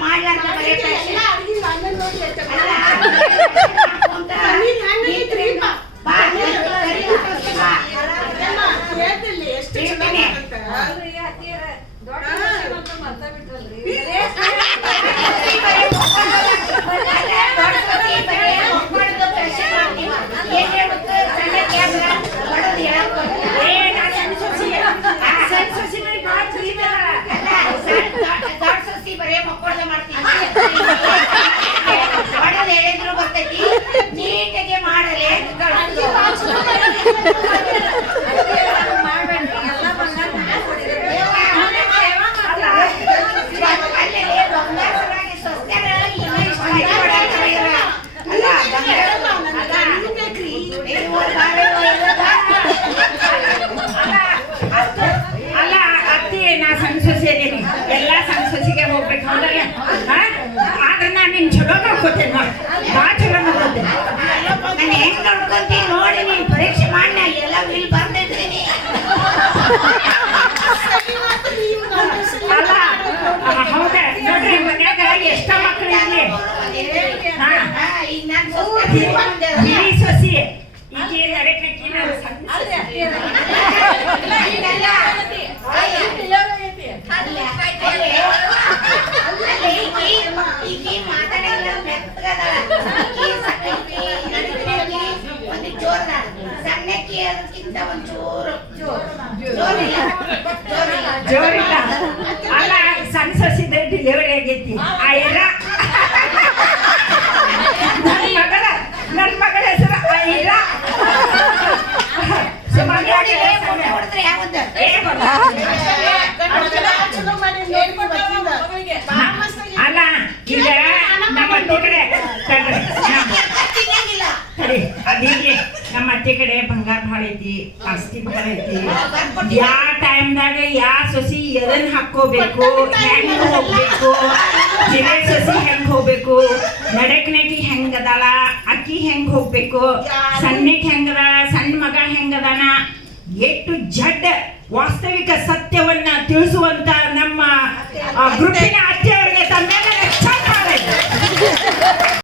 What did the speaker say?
ಮಾಡ್ಲಾರ್ದ ಬರೀ ಎಲ್ಲ ಅಡ್ಗಿ ನಾನೇ ನೋಡಿ ಅಲ್ಲ, ಅಂತ ಬಾ, ಬಾ. ಹೇಳ್ತಿಲ್ಲ ಎಷ್ಟು ಚೆನ್ನಾಗಿ ಅಂತ ಹೇಳಿದ್ರು ಬರ್ತೈತಿ ನೀಟಾಗಿ ಮಾಡಲಿ ಅಲ್ಲ ಅತ್ತಿ ನಾ ಸಣ್ಣ ಸೊಸೆ ಇದೀನಿ ಎಲ್ಲ ಸಣ್ಣ ಸೊಸೆಗೆ ಹೋಗ್ಬೇಕು ಹೌದಲ್ಲ ಆದ್ರೆ ನಾನು ನಿನ್ ಚಲೋ ನೋಡ್ಕೋತೇನೆ ಭಾಳ ಚಲೋ ನೋಡ್ಕೋತೇನೆ ನಾನು ಹೆಂಗ್ ನೋಡ್ಕೊಂತೀನಿ ನೋಡಿ ನೀನ್ ಪರೀಕ್ಷೆ ಮಾಡಿ ನಾ ಎಲ್ಲ ಇಲ್ಲಿ ಬರ್ತಿದ್ದೀನಿ ಅಲ್ಲ ಹೌದಾ ನೋಡ್ರಿ ಮನ್ಯಾಗ ಎಷ್ಟ ಮಕ್ಕಳು ಇರ್ಲಿ ಈಗ ನಾನು ಹಿರಿ ಸೊಸಿ ಈಕೆ ನಡಕಿ ನಾನು ಸಣ್ಣಕ್ಕಿ ಅದಕ್ಕಿಂತ ಒಂಚೂರು ಜೋರಿಲ್ಲ ಅಲ್ಲ ಸಣ್ಣ ಸೊಸಿದ ಡೆಲಿವರಿ ಆಗೈತಿ ಐರಾ ನನ್ನ ಮಗಳ ಹೆಸರು ಐರಾ ಹೊಡೆದ್ರೆ ಯಾವ್ದು ಅಲ್ಲ ಈಗ ನಮ್ಮ ಅತ್ತೆ ಕಡೆ ತಿನ್ನಂಗಿಲ್ಲ ಅದಿಗೆ ನಮ್ಮ ಅತ್ತೆ ಕಡೆ ಬಂಗಾರ ಭಾಳ ಐತಿ ಆಸ್ತಿ ಭಾಳ ಐತಿ ಯಾವ ಟೈಮ್ದಾಗ ಯಾವ ಸೊಸಿ ಎದನ್ ಹಾಕೋಬೇಕು ಹೆಂಗ್ ಹೋಗ್ಬೇಕು ಹಿರೇ ಸೊಸಿ ಹೆಂಗ್ ಹೋಗ್ಬೇಕು ನಡಕ್ನಕಿ ಹೆಂಗದಾಳ ಅಕ್ಕಿ ಹೆಂಗ್ ಹೋಗ್ಬೇಕು ಸಣ್ಣಕ್ ಹೆಂಗದ ಸಣ್ಣ ಮಗ ಹೆಂಗದಾನ ಎಷ್ಟು ಜಡ್ ವಾಸ್ತವಿಕ ಸತ್ಯವನ್ನ ತಿಳಿಸುವಂತ ನಮ್ಮ ಗ್ರೂಪಿನ